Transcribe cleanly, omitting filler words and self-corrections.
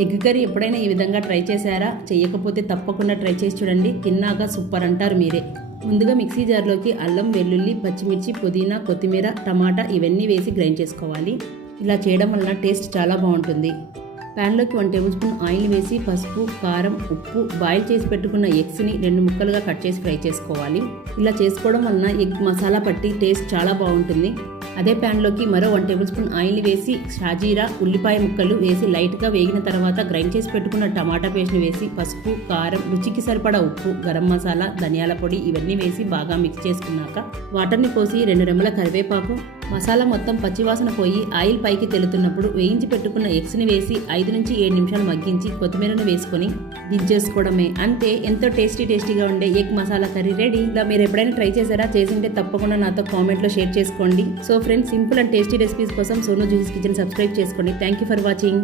Egg curry ఎప్పుడైనా ఈ విధంగా ట్రై చేశారా? చేయకపోతే తప్పకుండా ట్రై చేసి చూడండి. తిన్నాక సూపర్ అంటారు మీరే. ముందుగా మిక్సీ జార్లోకి అల్లం, వెల్లుల్లి, పచ్చిమిర్చి, పుదీనా, కొత్తిమీర, టమాటా ఇవన్నీ వేసి గ్రైండ్ చేసుకోవాలి. ఇలా చేయడం వలన టేస్ట్ చాలా బాగుంటుంది. ప్యాన్లోకి 1 టేబుల్ స్పూన్ ఆయిల్ వేసి పసుపు, కారం, ఉప్పు, బాయిల్ చేసి పెట్టుకున్న ఎగ్స్ని 2 ముక్కలుగా కట్ చేసి ఫ్రై చేసుకోవాలి. ఇలా చేసుకోవడం వలన ఎగ్ మసాలా పట్టి టేస్ట్ చాలా బాగుంటుంది. అదే ప్యాన్లోకి మరో 1 టేబుల్ స్పూన్ ఆయిల్ వేసి షాజీరా, ఉల్లిపాయ ముక్కలు వేసి లైట్గా వేగిన తర్వాత గ్రైండ్ చేసి పెట్టుకున్న టమాటా పేస్ట్ని వేసి పసుపు, కారం, రుచికి సరిపడా ఉప్పు, గరం మసాలా, ధనియాల పొడి ఇవన్నీ వేసి బాగా మిక్స్ చేసుకున్నాక వాటర్ని పోసి 2 రెమ్మల కరివేపాకు, మసాలా మొత్తం పచ్చివాసన పోయి ఆయిల్ పైకి తెలుతున్నప్పుడు వేయించి పెట్టుకున్న ఎగ్స్ని వేసి 5 నుంచి 7 నిమిషాలు మగ్గించి కొత్తిమీరను వేసుకొని దించేసుకోవడమే. అంతే, ఎంతో టేస్టీగా ఉండే ఎగ్ మసాలా కర్రీ రెడీ. ఇలా మీరు ఎప్పుడైనా ట్రై చేశారా? చేసింటే తప్పకుండా నాతో కామెంట్లో షేర్ చేసుకోండి. So friends, simple and tasty recipes కోసం సోను జూసీస్ కిచెన్ సబ్స్క్రైబ్ చేసుకోండి. Thank you for watching.